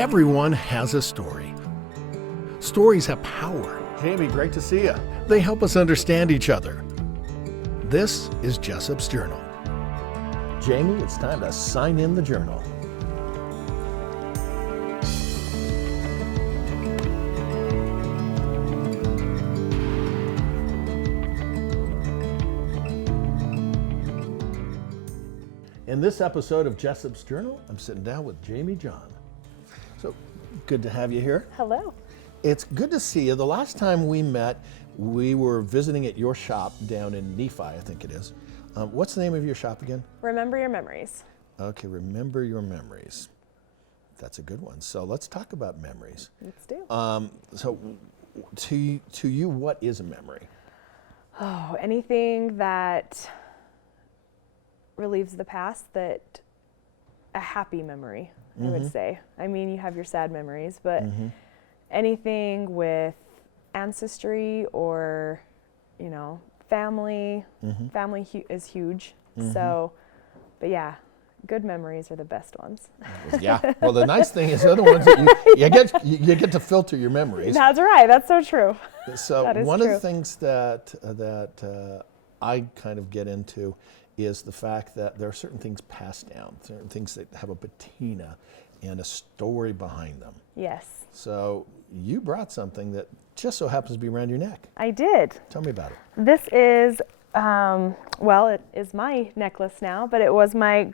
Everyone has a story. Stories have power. Jamie, great to see you. They help us understand each other. This is Jessop's Journal. Jamie, it's time to sign in the journal. In this episode of Jessop's Journal, I'm sitting down with Jamie John. So, good to have you here. Hello. It's good to see you. The last time we met, we were visiting at your shop down in Nephi, I think it is. What's the name of your shop again? Remember Your Memories. Okay, Remember Your Memories. That's a good one. So let's talk about memories. Let's do. So to you, what is a memory? Oh, anything that relieves the past, that a happy memory, I would say. I mean, you have your sad memories, but anything with ancestry or, you know, family. Family is huge. So, but yeah, good memories are the best ones. Yeah. Well, the nice thing is, the other ones that you get to filter your memories. That's right. That's so true. So That is one true. of the things that I kind of get into is the fact that there are certain things passed down, certain things that have a patina and a story behind them. Yes, So you brought something that just so happens to be around your neck. I did. Tell me about it. This is, well, it is my necklace now, but it was my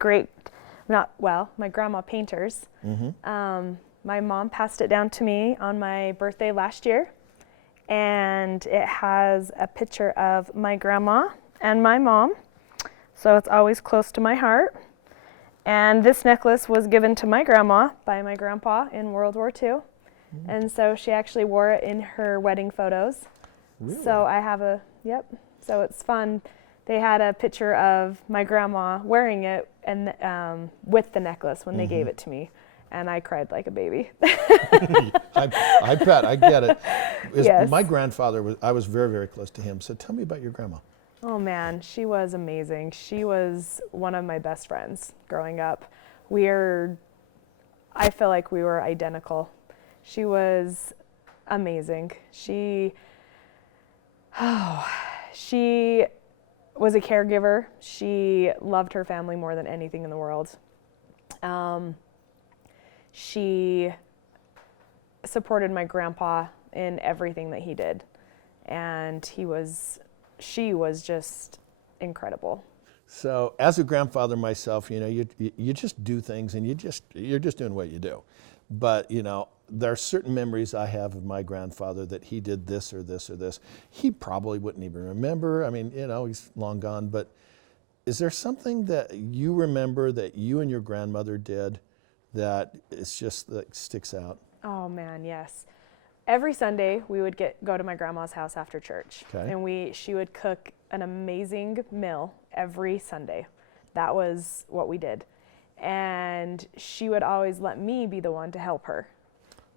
my grandma Painter's. My mom passed it down to me on my birthday last year, and it has a picture of my grandma and my mom, so it's always close to my heart. And this necklace was given to my grandma by my grandpa in World War II, and so she actually wore it in her wedding photos. Really? So I have so it's fun. They had a picture of my grandma wearing it and with the necklace when they gave it to me, and I cried like a baby. I bet, I get it. Yes. My grandfather, I was very, very close to him. So tell me about your grandma. Oh man, she was amazing. She was one of my best friends growing up. I feel like we were identical. She was amazing. She was a caregiver. She loved her family more than anything in the world. She supported my grandpa in everything that he did, and she was just incredible. So as a grandfather myself, you know, you just do things and you're just doing what you do. But, you know, there are certain memories I have of my grandfather that he did this or this or this. He probably wouldn't even remember. I mean, you know, he's long gone. But is there something that you remember that you and your grandmother did that it's just like sticks out? Oh man, yes. Every Sunday we would go to my grandma's house after church, Okay. and she would cook an amazing meal every Sunday. That was what we did, and she would always let me be the one to help her.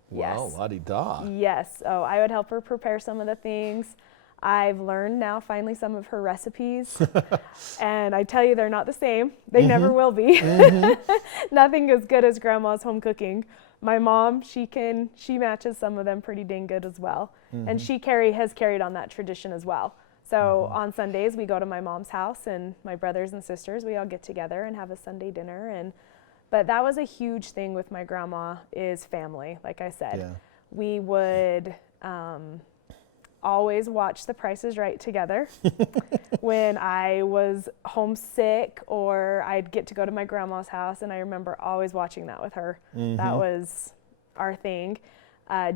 Wow, Yes. la-di-da. Yes. Oh, I would help her prepare some of the things. I've learned now finally some of her recipes, and I tell you, they're not the same. They never will be. Nothing as good as grandma's home cooking. My mom, she matches some of them pretty dang good as well. And she has carried on that tradition as well. So on Sundays, we go to my mom's house, and my brothers and sisters, we all get together and have a Sunday dinner. But that was a huge thing with my grandma, is family, like I said. Yeah. We would always watch The Price is Right together. When I was homesick, or I'd get to go to my grandma's house, and I remember always watching that with her. That was our thing.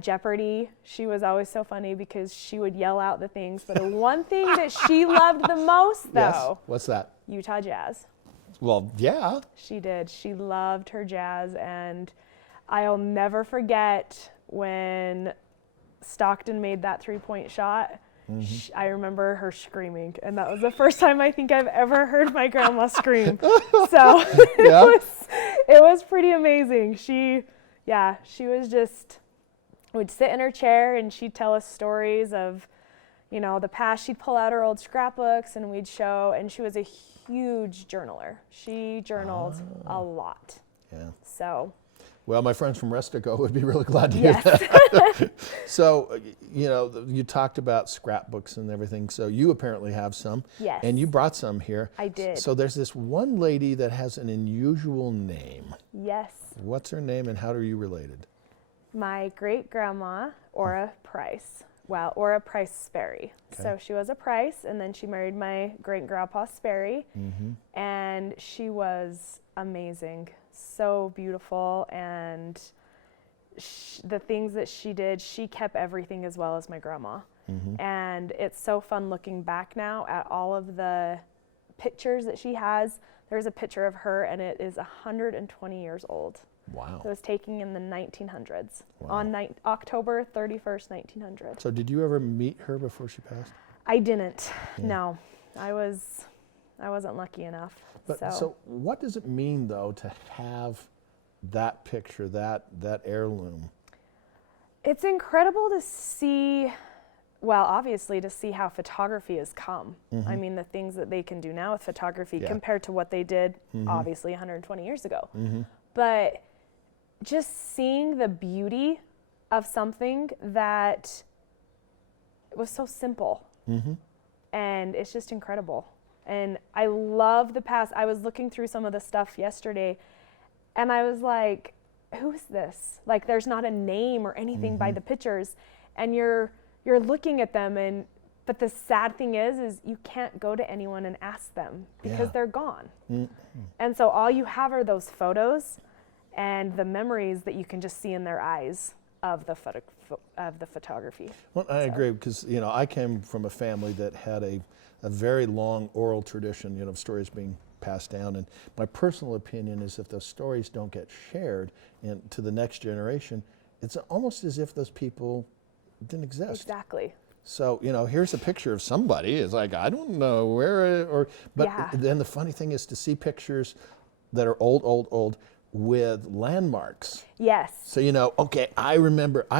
Jeopardy, she was always so funny because she would yell out the things. But the one thing that she loved the most, Yes. though, What's that? Utah Jazz. Well, yeah. She did. She loved her jazz, and I'll never forget when Stockton made that three-point shot. I remember her screaming, and that was the first time I think I've ever heard my grandma scream. So it was pretty amazing. She was just, would sit in her chair and she'd tell us stories of, you know, the past. She'd pull out her old scrapbooks and we'd show, and she was a huge journaler. She journaled a lot. Yeah. So Well, my friends from Restico would be really glad to hear Yes. that. So, you know, you talked about scrapbooks and everything. So you apparently have some. Yes. And you brought some here. I did. So there's this one lady that has an unusual name. Yes. What's her name and how are you related? My great grandma, Ora Price. Well, Ora Price Sperry. Okay. So she was a Price, and then she married my great grandpa Sperry, and she was amazing, so beautiful, and the things that she did, she kept everything as well as my grandma. And it's so fun looking back now at all of the pictures that she has. There's a picture of her, and it is 120 years old. Wow. It was taken in the 1900s, Wow. on October 31st, 1900. So did you ever meet her before she passed? I didn't. Yeah. No, I wasn't lucky enough. But so what does it mean though to have that picture, that heirloom? It's incredible to see. Well, obviously, to see how photography has come. I mean, the things that they can do now with photography compared to what they did, obviously, 120 years ago. But just seeing the beauty of something that was so simple. And it's just incredible. And I love the past. I was looking through some of the stuff yesterday, and I was like, who is this? Like, there's not a name or anything by the pictures. And you're looking at them, but the sad thing is you can't go to anyone and ask them because they're gone. And so all you have are those photos and the memories that you can just see in their eyes of the photography. Well, I agree because, you know, I came from a family that had a very long oral tradition, you know, of stories being passed down. And my personal opinion is if those stories don't get shared to the next generation, it's almost as if those people didn't exist. Exactly. So, you know, here's a picture of somebody. It's like, I don't know where, but then the funny thing is to see pictures that are old with landmarks. Yes. So, you know, okay, I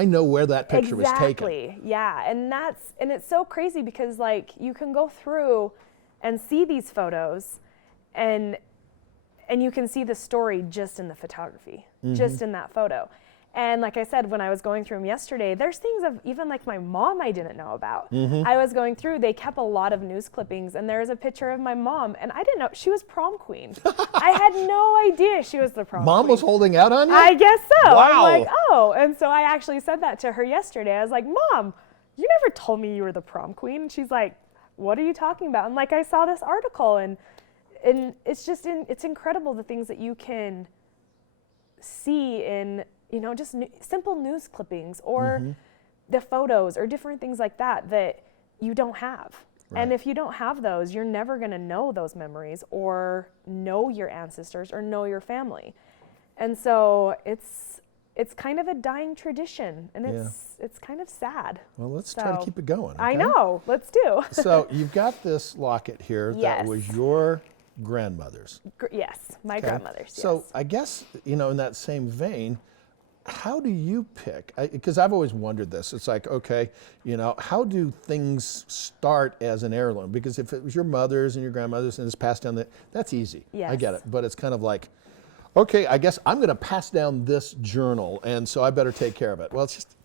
know where that picture was taken. Exactly. Yeah. And it's so crazy because like you can go through and see these photos and you can see the story just in the photography, just in that photo. And like I said, when I was going through them yesterday, there's things of even like my mom I didn't know about. I was going through, they kept a lot of news clippings, and there's a picture of my mom, and I didn't know, she was prom queen. I had no idea she was the prom queen. Mom was holding out on you? I guess so. Wow. I'm like, oh. And so I actually said that to her yesterday. I was like, Mom, you never told me you were the prom queen. And she's like, what are you talking about? And like, I saw this article, and it's just, it's incredible the things that you can see in, you know, just simple news clippings or the photos or different things like that you don't have. Right. And if you don't have those, you're never going to know those memories or know your ancestors or know your family. And so it's kind of a dying tradition, and it's kind of sad. Well, let's try to keep it going. Okay? I know. Let's do. So you've got this locket here that was your grandmother's. Yes, my grandmother's. So yes. I guess, you know, in that same vein, how do you pick? Because I've always wondered this. It's like, okay, you know, how do things start as an heirloom? Because if it was your mother's and your grandmother's and it's passed down, that's easy. Yes. I get it. But it's kind of like, okay, I guess I'm going to pass down this journal, and so I better take care of it. Well, it's just,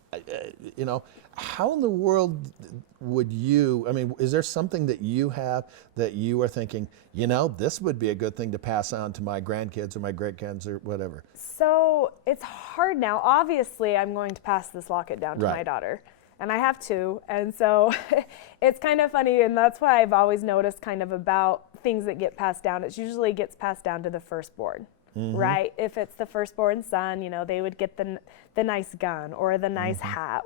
you know, how in the world would you, I mean, is there something that you have that you are thinking, you know, this would be a good thing to pass on to my grandkids or my great-kids or whatever? So it's hard now. Obviously, I'm going to pass this locket down to my daughter, and I have two. And so it's kind of funny, and that's why I've always noticed kind of about things that get passed down. It usually gets passed down to the firstborn. Right? If it's the firstborn son, you know, they would get the nice gun or the nice hat,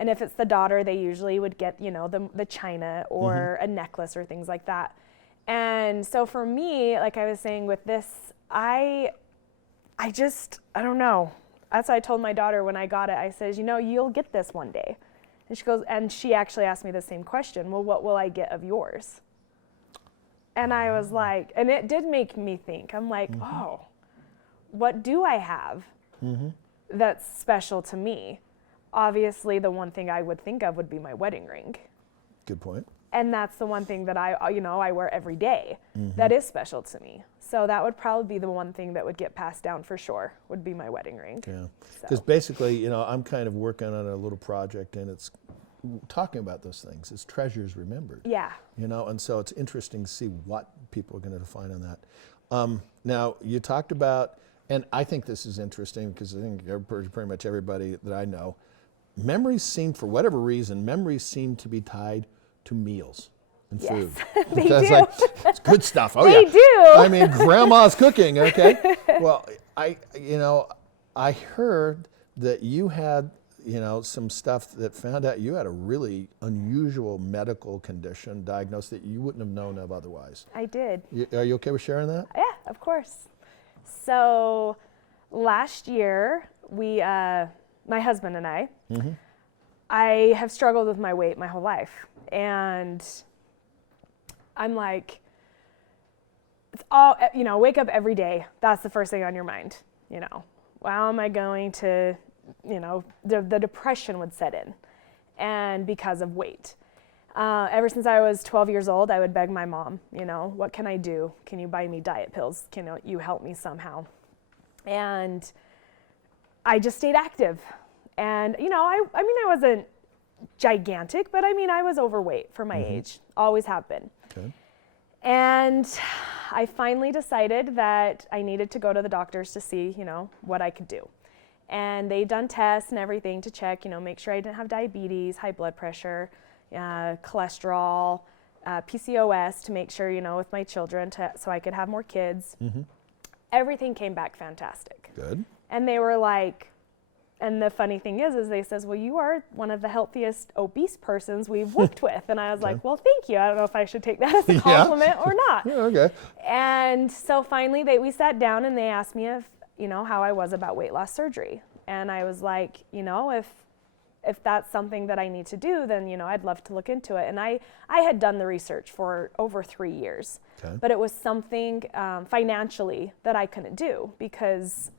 and if it's the daughter, they usually would get, you know, the china or a necklace or things like that. And so for me, like I was saying with this, I don't know. That's what I told my daughter when I got it. I said, you know, you'll get this one day. And she actually asked me the same question. Well, what will I get of yours? And I was like, and it did make me think. I'm like, oh, what do I have that's special to me? Obviously, the one thing I would think of would be my wedding ring. Good point. And that's the one thing that I wear every day that is special to me. So that would probably be the one thing that would get passed down for sure, would be my wedding ring. Yeah, because basically, I'm kind of working on a little project, and it's talking about those things. It's treasures remembered. Yeah. And so it's interesting to see what people are going to define on that. Now, you talked about, and I think this is interesting because I think pretty much everybody that I know, for whatever reason, memories seem to be tied to meals and food. They do. Like, it's good stuff. Oh, They yeah. do. I mean, grandma's cooking, okay? Well, I heard that you had, some stuff that found out you had a really unusual medical condition diagnosed that you wouldn't have known of otherwise. I did. Are you okay with sharing that? Yeah, of course. So last year, my husband and I have struggled with my weight my whole life. And I'm like, it's all, wake up every day. That's the first thing on your mind. How am I going to, the depression would set in, and because of weight. Ever since I was 12 years old, I would beg my mom, what can I do? Can you buy me diet pills? Can you help me somehow? And I just stayed active. And, I wasn't gigantic, but I was overweight for my age, always have been. Okay. And I finally decided that I needed to go to the doctors to see, what I could do. And they done tests and everything to check, make sure I didn't have diabetes, high blood pressure, cholesterol, PCOS to make sure, with my children so I could have more kids. Everything came back fantastic. Good. And they were like, and the funny thing is they says, well, you are one of the healthiest obese persons we've worked with. And I was like, well, thank you. I don't know if I should take that as a compliment or not. Yeah, okay. And so finally we sat down and they asked me if, how I was about weight loss surgery. And I was like, if that's something that I need to do, then, I'd love to look into it. And I had done the research for over 3 years, but it was something financially that I couldn't do because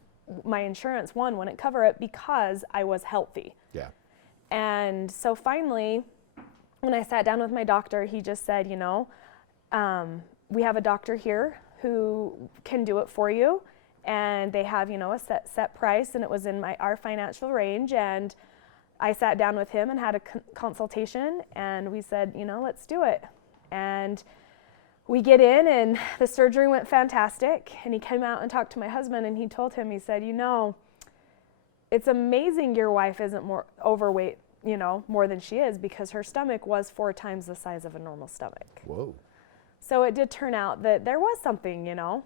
my insurance, wouldn't cover it because I was healthy. Yeah. And so finally, when I sat down with my doctor, he just said, we have a doctor here who can do it for you. And they have, a set price, and it was in our financial range. And I sat down with him and had a consultation, and we said, let's do it. And we get in, and the surgery went fantastic. And he came out and talked to my husband, and he told him, he said, it's amazing your wife isn't more overweight, more than she is, because her stomach was 4 times the size of a normal stomach. Whoa. So it did turn out that there was something,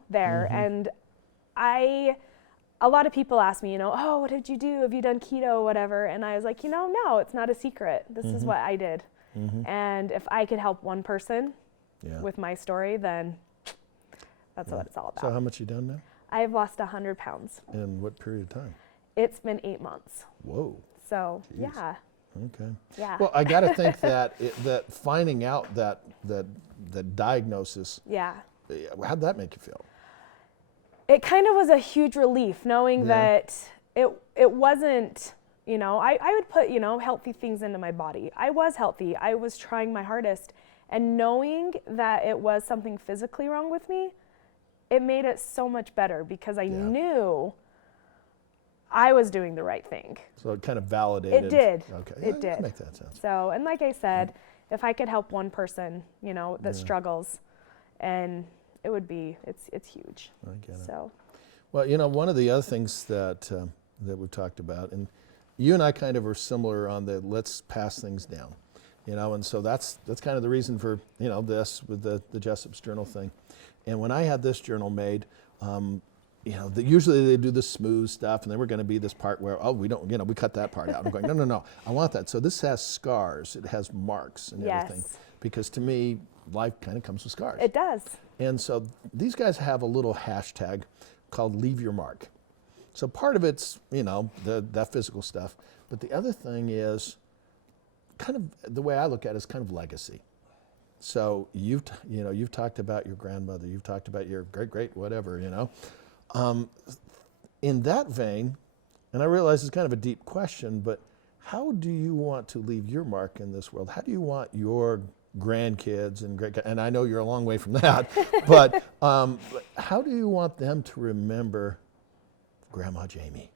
there. And a lot of people ask me, oh, what did you do? Have you done keto, whatever? And I was like, no, it's not a secret. This is what I did. And if I could help one person with my story, then that's what it's all about. So how much you done now? I've lost 100 pounds. In what period of time? It's been 8 months. Whoa. So, Jeez. yeah. Okay. Yeah. Well, I got to think that that finding out that diagnosis. Yeah. How'd that make you feel? It kind of was a huge relief knowing that it wasn't, I would put, healthy things into my body. I was healthy. I was trying my hardest. And knowing that it was something physically wrong with me, it made it so much better because I knew I was doing the right thing. So it kind of validated. It did. Okay. It did. Make that sense. So, and like I said, if I could help one person, that struggles, and it would be, it's huge. I get it. So. Well, one of the other things that we've talked about, and you and I kind of are similar on the let's pass things down, and so that's kind of the reason for, this with the Jessop's journal thing. And when I had this journal made, usually they do the smooth stuff, and then we're going to be this part where, we don't, we cut that part out. I'm going, no, I want that. So this has scars, it has marks and everything, because to me, life kind of comes with scars. It does. And so these guys have a little hashtag called Leave Your Mark. So part of it's, that physical stuff, but the other thing is kind of, the way I look at it is kind of legacy. So you've talked about your grandmother, you've talked about your great whatever, in that vein, and I realize it's kind of a deep question, but how do you want to leave your mark in this world? How do you want your grandkids and I know you're a long way from that, but how do you want them to remember Grandma Jamie?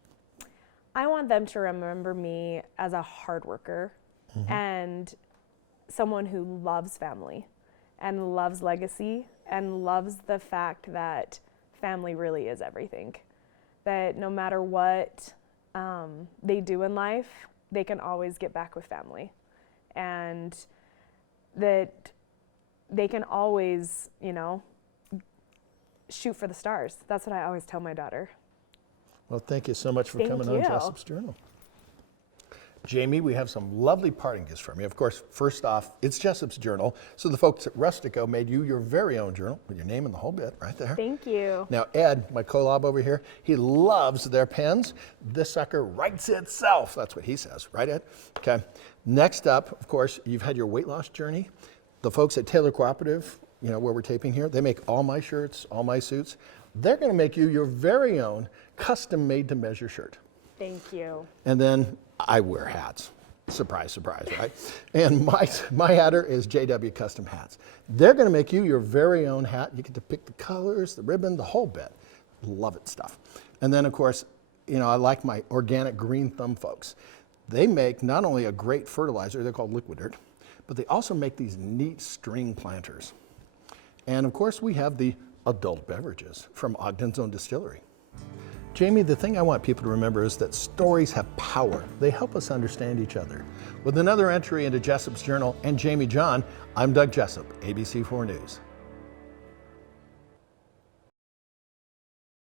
I want them to remember me as a hard worker and someone who loves family and loves legacy and loves the fact that family really is everything. That no matter what they do in life, they can always get back with family. And that they can always, you know, shoot for the stars. That's what I always tell my daughter. Well, thank you so much for Thank coming you. on Jessop's Journal. Jamie, we have some lovely parting gifts from you. Of course, first off, it's Jessop's Journal. So the folks at Rustico made you your very own journal with your name and the whole bit right there. Thank you. Now, Ed, my collab over here, he loves their pens. This sucker writes itself. That's what he says, right, Ed? Okay. Next up, of course, you've had your weight loss journey. The folks at Taylor Cooperative, you know, where we're taping here, they make all my shirts, all my suits. They're going to make you your very own custom made to measure shirt. Thank you. And then I wear hats. Surprise, surprise, right? And my hatter is JW Custom Hats. They're going to make you your very own hat. You get to pick the colors, the ribbon, the whole bit. Love it stuff. And then, of course, you know, I like my organic Green Thumb folks. They make not only a great fertilizer, they're called liquid dirt, but they also make these neat string planters. And of course, we have the adult beverages from Ogden's Own Distillery. Jamie, the thing I want people to remember is that stories have power. They help us understand each other. With another entry into Jessop's Journal and Jamie John, I'm Doug Jessop, ABC4 News.